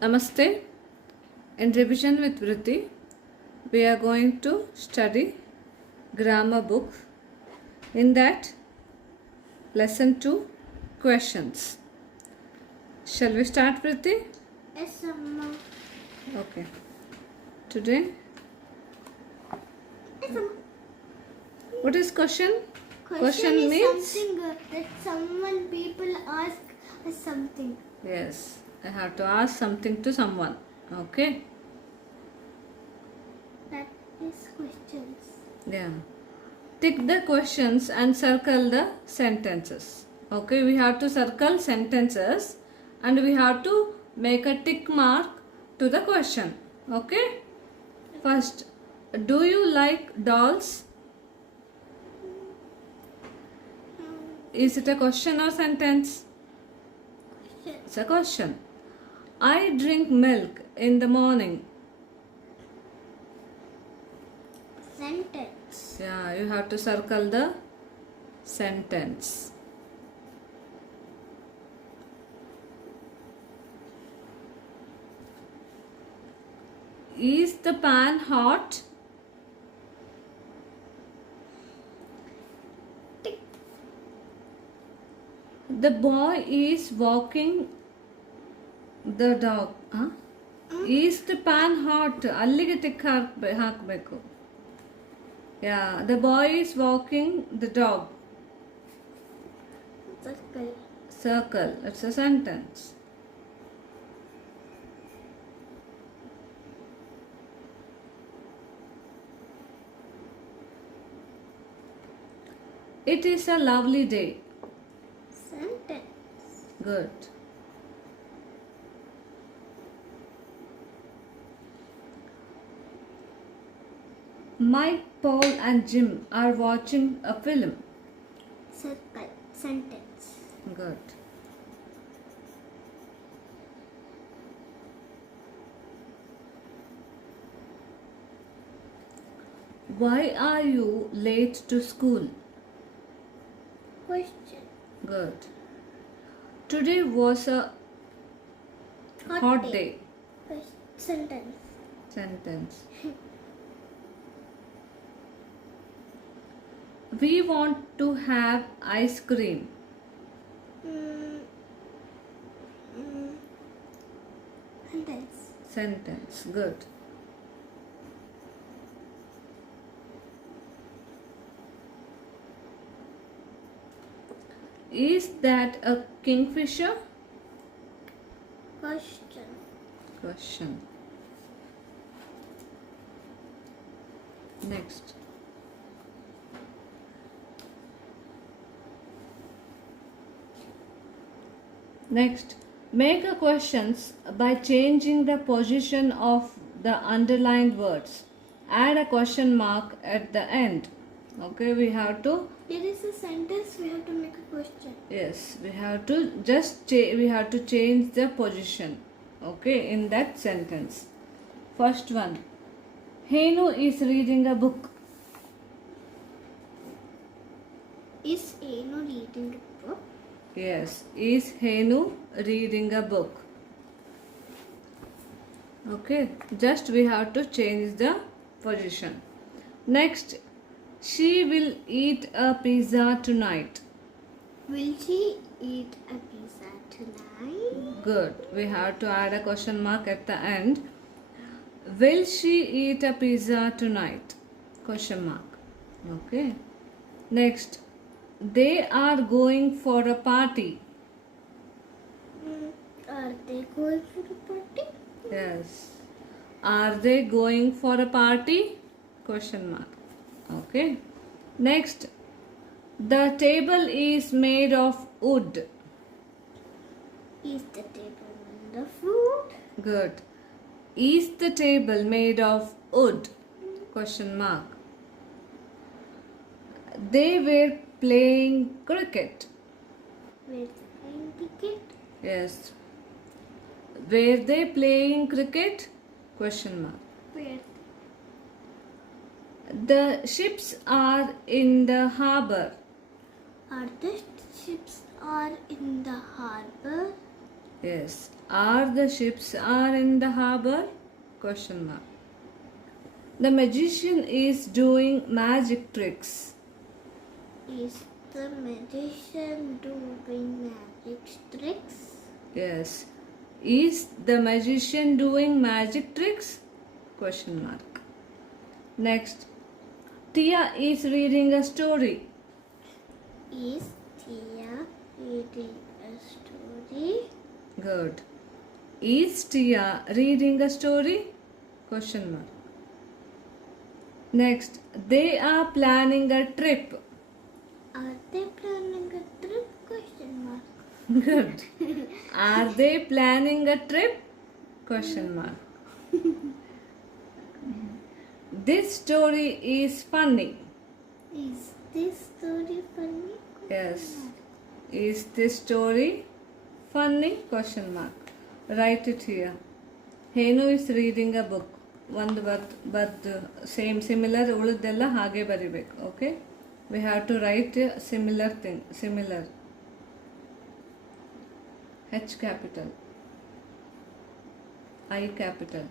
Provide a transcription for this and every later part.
Namaste. In revision with Vritti, we are going to study grammar book. In that, lesson 2, questions. Shall we start, Vritti? Yes, Amma. Okay. Today, Yes, Amma. what is question? Question is means? something that someone people ask us something. Yes, I have to ask something to someone. Okay. That is questions. Yeah. Tick the questions and circle the sentences. Okay, we have to circle sentences and we have to make a tick mark to the question. Okay. First, do you like dolls? Is it a question or sentence? Question. It's a question. I drink milk in the morning. Sentence. Yeah, you have to circle the sentence. Is the pan hot? Tick. The boy is walking the dog. Huh? Is the pan hot? ಅಲ್ಲಿಗೆ tick ಹಾಕಬೇಕು. Yeah, the boy is walking the dog. Circle. Circle. It's a sentence. It is a lovely day. Sentence. Good. Mike, Paul and Jim are watching a film. Circle. Sentence. Good. Why are you late to school? Question. Good. Today was a hot day. Sentence. Sentence. We want to have ice cream. Sentence. Sentence. Good. Is that a kingfisher? Question. Question. Next. Next, make a questions by changing the position of the underlined words. Add a question mark at the end. Okay, we have to. There is a sentence. We have to make a question. Yes, we have to we have to change the position. Okay, in that sentence. First one. Henu is reading a book. Is Anu reading a book? Yes, is Henu reading a book? Okay, just we have to change the position. Next, she will eat a pizza tonight. Will she eat a pizza tonight? Good. We have to add a question mark at the end. Will she eat a pizza tonight? Question mark. Okay. Next, they are going for a party. Are they going for a party? Yes. Are they going for a party? Question mark. Okay. Next, the table is made of wood. Is the table on the food? Good. Is the table made of wood? Question mark. They were playing cricket. Were they playing cricket? Yes. Were they playing cricket? Question mark. Where? The ships are in the harbor. Are the ships are in the harbor? Yes. Are the ships are in the harbor? Question mark. The magician is doing magic tricks. Is the magician doing magic tricks? Yes. Is the magician doing magic tricks? Question mark. Next. Tia is reading a story. Is Tia reading a story? Good. Is Tia reading a story? Question mark. Next, they are planning a trip. Are they planning a trip? Question mark. Good. Are they planning a trip? Question mark. This story is funny. Is this story funny? Yes. Is this story funny? Question mark. Write it here. Henu is reading a book. ಒಂದು ಬರ್ದು same similar ಉಳಿದೆಲ್ಲ ಹಾಗೆ ಬರಿಬೇಕು. Okay, we have to write similar thing. Similar H capital, I capital.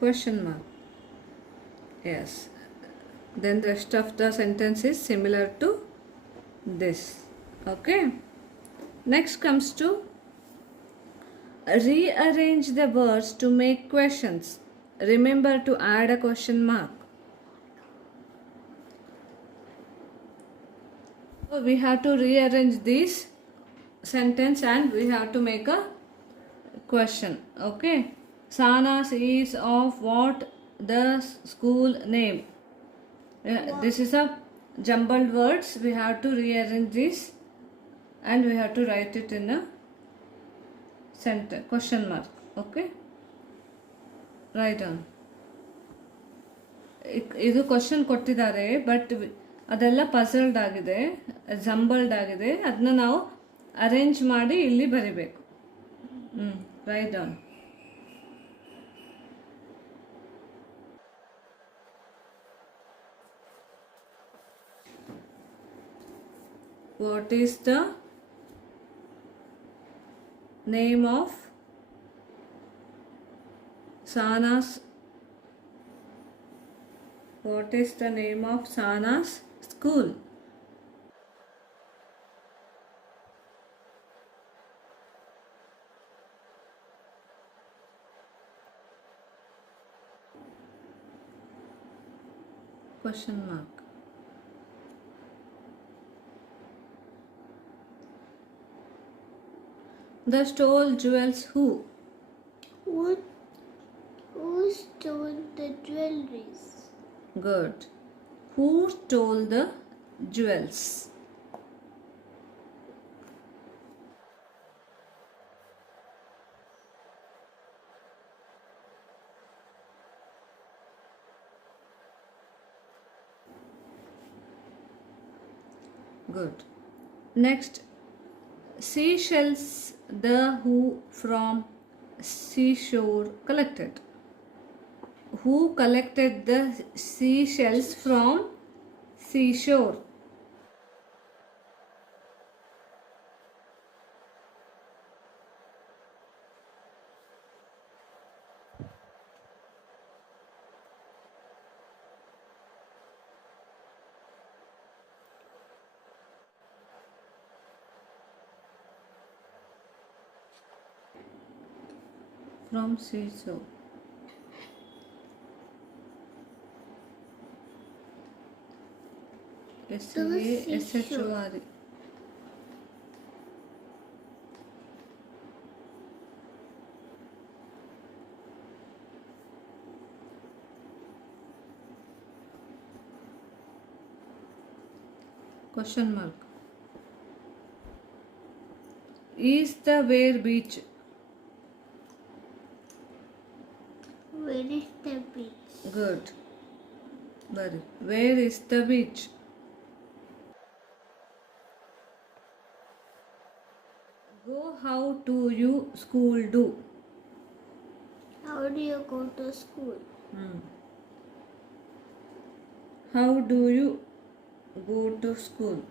Question mark. Yes. Then the rest of the sentence is similar to this. Okay. Next comes to rearrange the words to make questions. Remember to add a question mark. So we have to rearrange this sentence and we have to make a question. Okay. Sanas is of what the school name? This is a jumbled words. We have to rearrange this and we have to write it in a sentence. Question mark. Okay. Write down. ಇದು question ಕೊಟ್ಟಿದ್ದಾರೆ, but ಅದೆಲ್ಲ ಪಸಲ್ಡ್ ಆಗಿದೆ, jumbled ಆಗಿದೆ. ಅದನ್ನ ನಾವು arrange ಮಾಡಿ ಇಲ್ಲಿ ಬರಿಬೇಕು. Write down. What is the name of Sana's? What is the name of Sana's school? Question mark. The stole jewels who? Who stole the jewelries? Good. Who stole the jewels? Good. Next, seashells the who from seashore collected. Who collected the seashells from seashore? From seashore. SHOR. Question mark. Is the where beach? Where is the beach? Good. Very. Where is the beach? Go. How do you school do? How do you go to school? How do you go to school?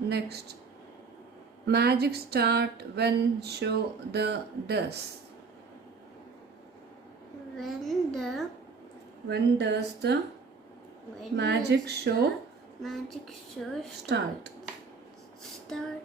Next. Magic start when show the does. When does the When magic does show the magic show start? start?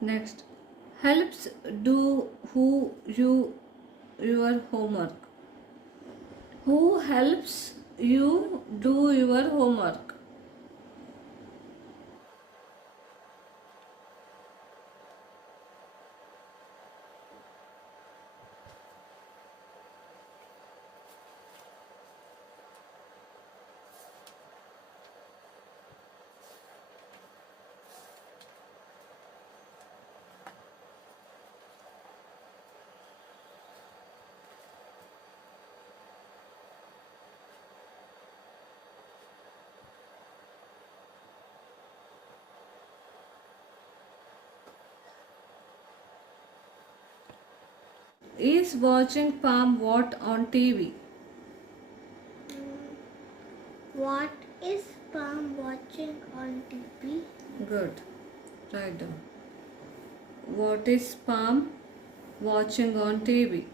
Next. Helps do who you your homework. Who helps you do your homework? Is watching Palm what on TV? What is Palm watching on TV? Good. Write down. What is Palm watching on TV?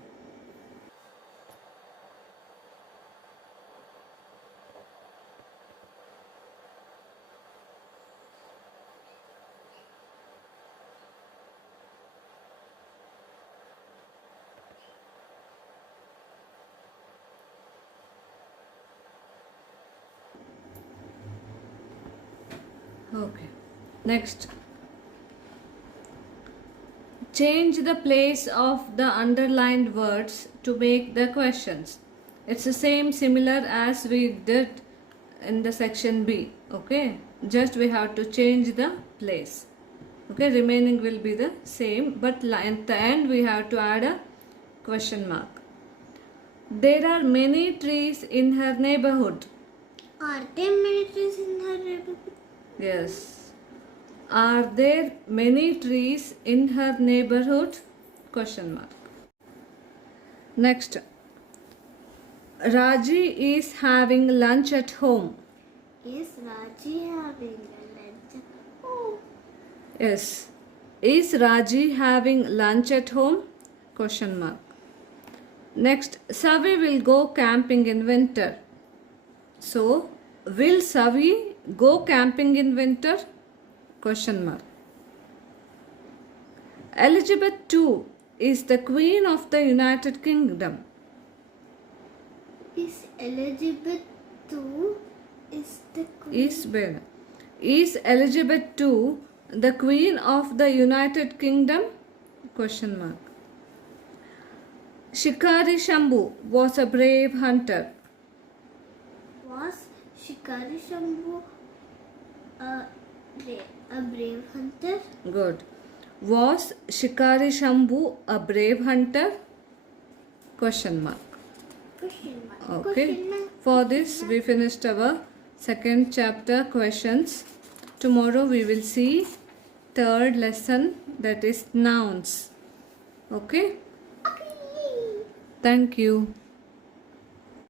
Okay. Next. Change the place of the underlined words to make the questions. It's the same similar as we did in the section B. Okay. Just we have to change the place. Okay. Remaining will be the same, but at the end we have to add a question mark. There are many trees in her neighborhood. Are there many trees in her neighborhood? Yes. Are there many trees in her neighborhood? Question mark. Next. Raji is having lunch at home. Is Raji having a lunch? Oh, Yes. Is Raji having lunch at home? Question mark. Next. Savi will go camping in winter. So, will Savi go camping in winter? Question mark. Elizabeth II is the Queen of the United Kingdom. is Elizabeth II is the queen? Is Elizabeth II the Queen of the United Kingdom? Question mark. Shikari Shambhu was a brave hunter. Was Shikari Shambhu a brave hunter? Good. Was Shikari Shambhu a brave hunter? Question mark. Question mark. Okay. Question mark. For this, we finished our second chapter questions. Tomorrow we will see third lesson, that is nouns. Okay? Okay. Thank you.